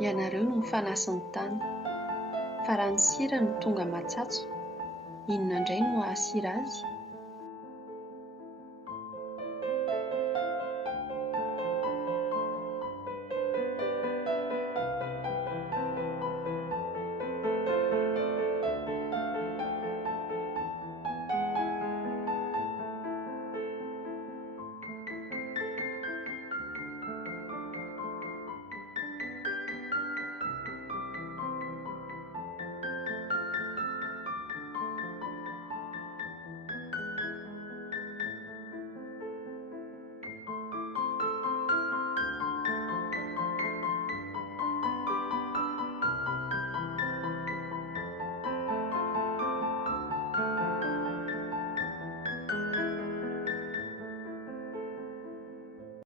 Ianareo no mifanasin'ny tany. Fa raha ny sira no tonga matsatso, inona indray no ahasira azy?